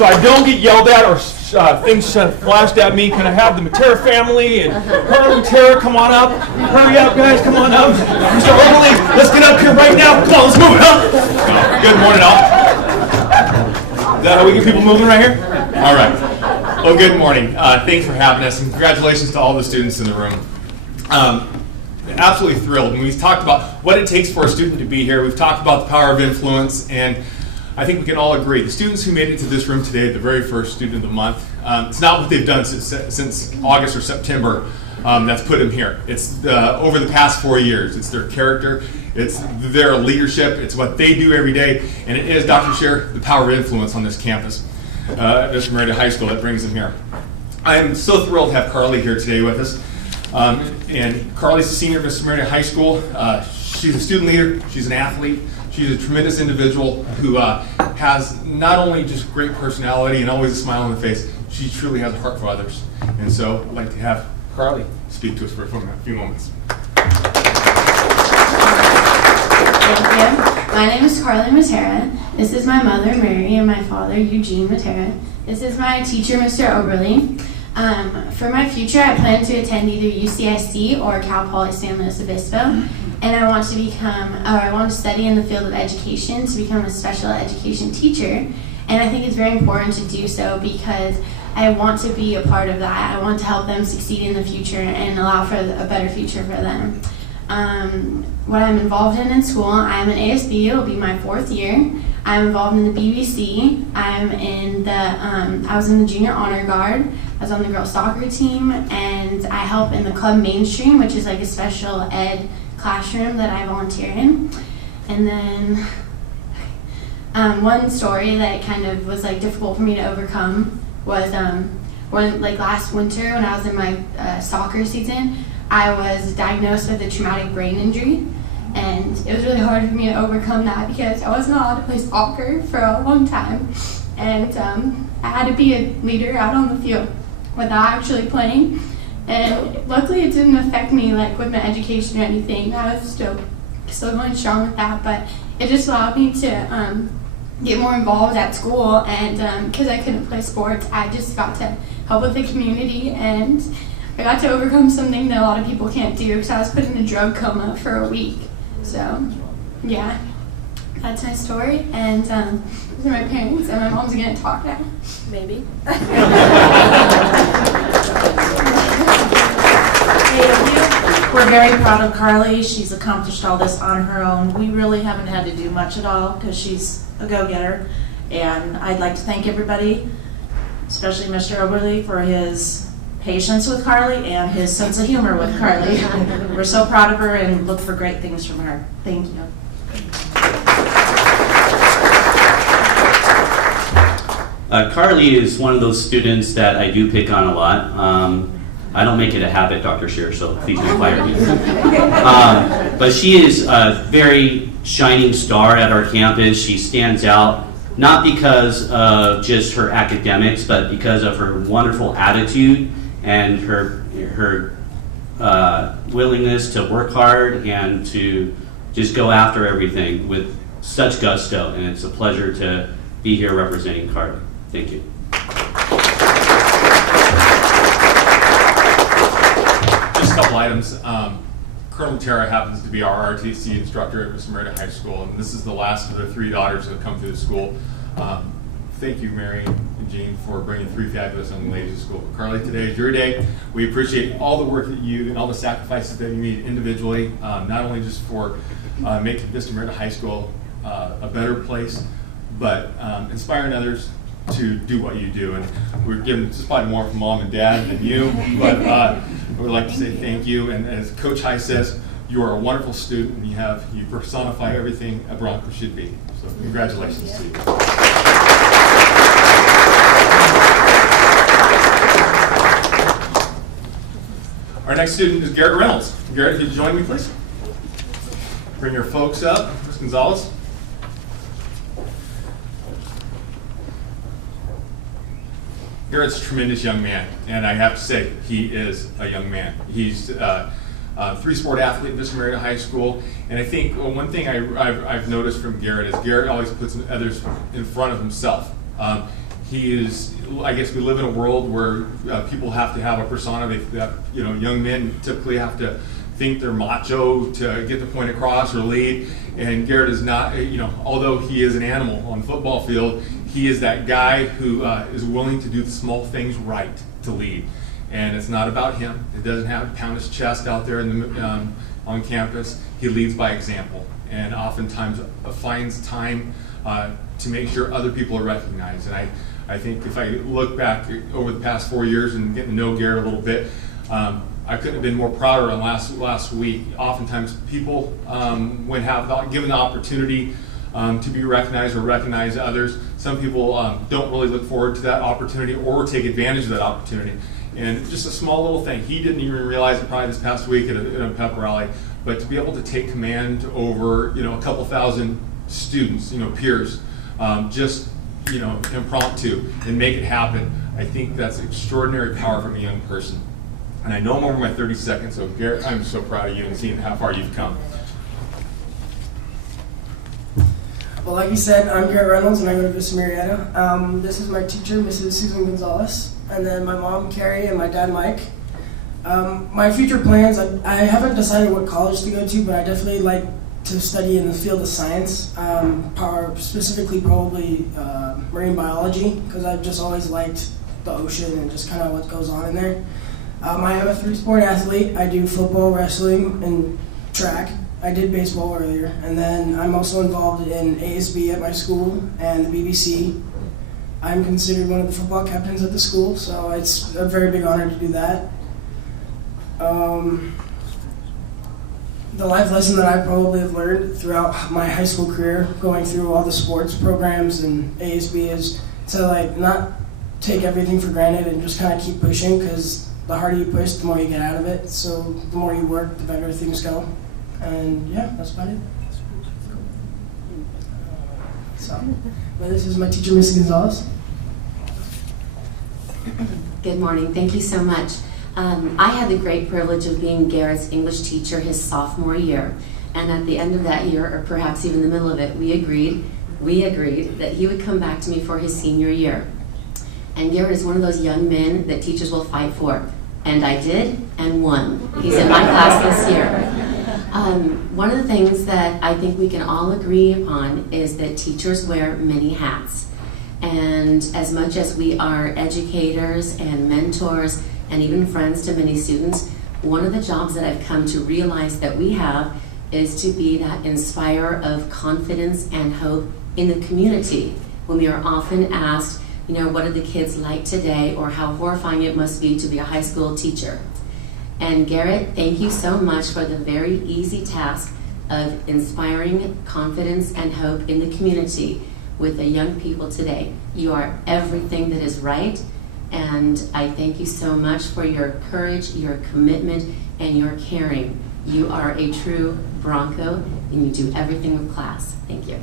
so I don't get yelled at or things flashed at me. Can I have the Matera family and Carley, Matera, come on up. Hurry up, guys, come on up. Mr. Overly, let's get up here right now. Come on, let's move it up. Good morning, all. Is that how we get people moving right here? All right. Well, good morning. Thanks for having us, and congratulations to all the students in the room. Absolutely thrilled. And we've talked about what it takes for a student to be here. We've talked about the power of influence, and I think we can all agree. The students who made it to this room today, the very first student of the month, it's not what they've done since August or September that's put them here. It's over the past 4 years. It's their character, it's their leadership, it's what they do every day, and it is, Dr. Scheer, the power of influence on this campus at Mr. Merida High School that brings them here. I'm so thrilled to have Carley here today with us. And Carley's a senior at Mr. Merida High School. She's a student leader, she's an athlete, she's a tremendous individual who has not only just great personality and always a smile on the face, she truly has a heart for others. And so I'd like to have Carley speak to us for a few moments. Thank you. My name is Carley Matera. This is my mother, Mary, and my father, Eugene Matera. This is my teacher, Mr. Oberly. For my future, I plan to attend either UCSD or Cal Poly San Luis Obispo, and I want to study in the field of education to become a special education teacher. And I think it's very important to do so because I want to be a part of that. I want to help them succeed in the future and allow for a better future for them. What I'm involved in school, I'm an ASB. It'll be my 4th year. I'm involved in the BBC. I was in the junior honor guard. I was on the girls soccer team, and I help in the club mainstream, which is like a special ed classroom that I volunteer in. And then one story that kind of was like difficult for me to overcome was when last winter when I was in my soccer season, I was diagnosed with a traumatic brain injury. And it was really hard for me to overcome that because I wasn't allowed to play soccer for a long time. And I had to be a leader out on the field without actually playing. And luckily it didn't affect me like with my education or anything. I was still going strong with that, but it just allowed me to get more involved at school. And because I couldn't play sports, I just got to help with the community, and I got to overcome something that a lot of people can't do because I was put in a drug coma for a week. So, yeah, that's my story, and these are my parents, and my mom's gonna talk now. Maybe. We're very proud of Carley. She's accomplished all this on her own. We really haven't had to do much at all because she's a go-getter, and I'd like to thank everybody, especially Mr. Oberly, for his patience with Carley and his sense of humor with Carley. We're so proud of her and look for great things from her. Thank you. Carley is one of those students that I do pick on a lot. I don't make it a habit, Dr. Scheer, so please don't fire me. But she is a very shining star at our campus. She stands out not because of just her academics, but because of her wonderful attitude and her willingness to work hard and to just go after everything with such gusto. And it's a pleasure to be here representing Carley. Thank you. Just a couple items. Colonel Matera happens to be our ROTC instructor at Mr. Merida High School, and this is the last of their 3 daughters that have come through the school. Thank you, Mary and Jean, for bringing 3 fabulous young ladies to school. Carley, today is your day. We appreciate all the work that you and all the sacrifices that you made individually, not only just for making Mr. Merida High School a better place, but inspiring others to do what you do. And we're giving this is probably more from mom and dad than you, but we'd like to say thank you. And as Coach High says, you are a wonderful student, and you personify everything a Bronco should be. So congratulations to you. Our next student is Garret Reynolds. Garret, could you join me, please? Bring your folks up. Ms. Gonzalez. Garrett's a tremendous young man, and I have to say, he is a young man. He's a 3-sport athlete at Mr. Merida High School, and I think one thing I've noticed from Garret is Garret always puts others in front of himself. He is, I guess we live in a world where people have to have a persona. Young men typically have to think they're macho to get the point across or lead. And Garret is not, although he is an animal on the football field, he is that guy who is willing to do the small things right to lead. And it's not about him. It doesn't have to pound his chest out there on campus. He leads by example, and oftentimes finds time to make sure other people are recognized. And I think if I look back over the past 4 years and getting to know Garret a little bit, I couldn't have been more prouder than last week. Oftentimes people, when given the opportunity to be recognized or recognize others, some people don't really look forward to that opportunity or take advantage of that opportunity. And just a small little thing, he didn't even realize it probably this past week at a pep rally, but to be able to take command over a couple thousand students, peers, just impromptu and make it happen, I think that's extraordinary power from a young person. And I know I'm over my 30 seconds, so Garret, I'm so proud of you and seeing how far you've come. Well, like you said, I'm Garret Reynolds, and I go to Vista Marietta. This is my teacher, Mrs. Susan Gonzalez, and then my mom, Carrie, and my dad, Mike. My future plans, I haven't decided what college to go to, but I definitely like to study in the field of science, specifically probably marine biology, because I've just always liked the ocean and just kind of what goes on in there. I am a 3-sport athlete. I do football, wrestling, and track. I did baseball earlier, and then I'm also involved in ASB at my school and the BBC. I'm considered one of the football captains at the school, so it's a very big honor to do that. The life lesson that I probably have learned throughout my high school career, going through all the sports programs and ASB, is to not take everything for granted and just kind of keep pushing, because the harder you push, the more you get out of it. So the more you work, the better things go. And yeah, that's about it. This is my teacher, Miss Gonzalez. Good morning. Thank you so much. I had the great privilege of being Garret's English teacher his sophomore year. And at the end of that year, or perhaps even the middle of it, we agreed that he would come back to me for his senior year. And Garret is one of those young men that teachers will fight for. And I did, and won. He's in my class this year. One of the things that I think we can all agree upon is that teachers wear many hats. And as much as we are educators and mentors and even friends to many students, one of the jobs that I've come to realize that we have is to be that inspirer of confidence and hope in the community. When we are often asked, what are the kids like today, or how horrifying it must be to be a high school teacher. And Garret, thank you so much for the very easy task of inspiring confidence and hope in the community with the young people today. You are everything that is right, and I thank you so much for your courage, your commitment, and your caring. You are a true Bronco, and you do everything with class. Thank you.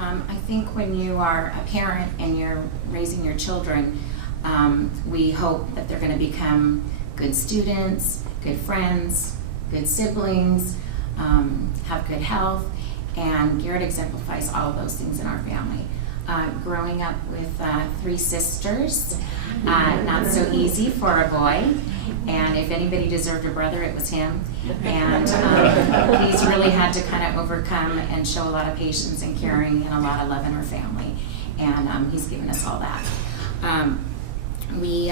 I think when you are a parent and you're raising your children, we hope that they're going to become good students, good friends, good siblings, have good health, and Garret exemplifies all of those things in our family. Growing up with 3 sisters, not so easy for a boy, and if anybody deserved a brother, it was him. And he's really had to kind of overcome and show a lot of patience and caring and a lot of love in our family, and he's given us all that. We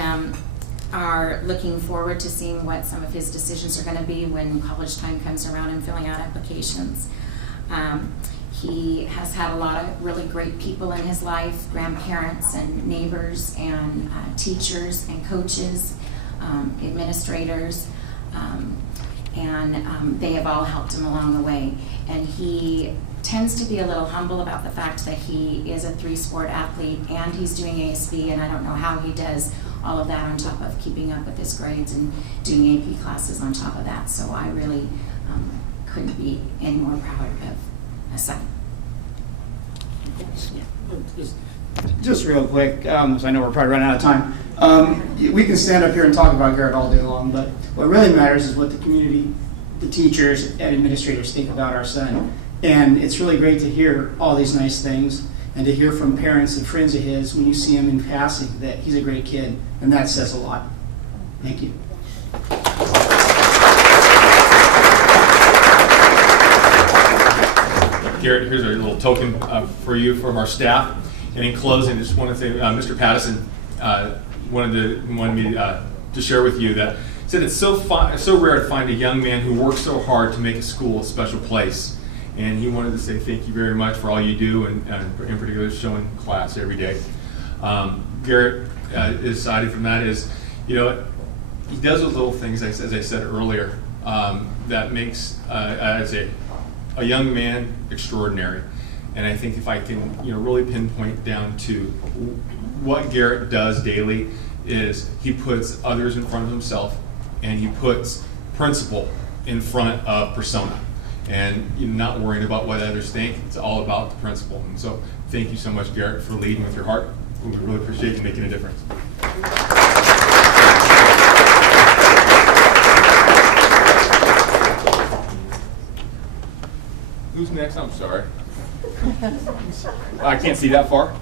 are looking forward to seeing what some of his decisions are going to be when college time comes around and filling out applications. He has had a lot of really great people in his life, grandparents and neighbors and teachers and coaches, administrators, and they have all helped him along the way. And he tends to be a little humble about the fact that he is a 3-sport athlete and he's doing ASB, and I don't know how he does all of that on top of keeping up with his grades and doing AP classes on top of that. So I really couldn't be any more proud of a son. Just real quick, because I know we're probably running out of time. We can stand up here and talk about Garret all day long, but what really matters is what the community the teachers and administrators think about our son. And it's really great to hear all these nice things and to hear from parents and friends of his when you see him in passing that he's a great kid, and that says a lot. Thank you. Garrett, here's a little token for you from our staff. And in closing, I just want to say, Mr. Pattison wanted me to share with you that he said it's so rare to find a young man who works so hard to make a school a special place. And he wanted to say thank you very much for all you do, and in particular showing class every day. Garrett, aside from that, is, he does those little things, as I said earlier, that makes, I'd say, a young man extraordinary. And I think if I can, really pinpoint down to what Garrett does daily is he puts others in front of himself, and he puts principle in front of persona. And you're not worrying about what others think. It's all about the principle. And so thank you so much, Garrett, for leading with your heart. We really appreciate you making a difference. Who's next? I'm sorry. I can't see that far.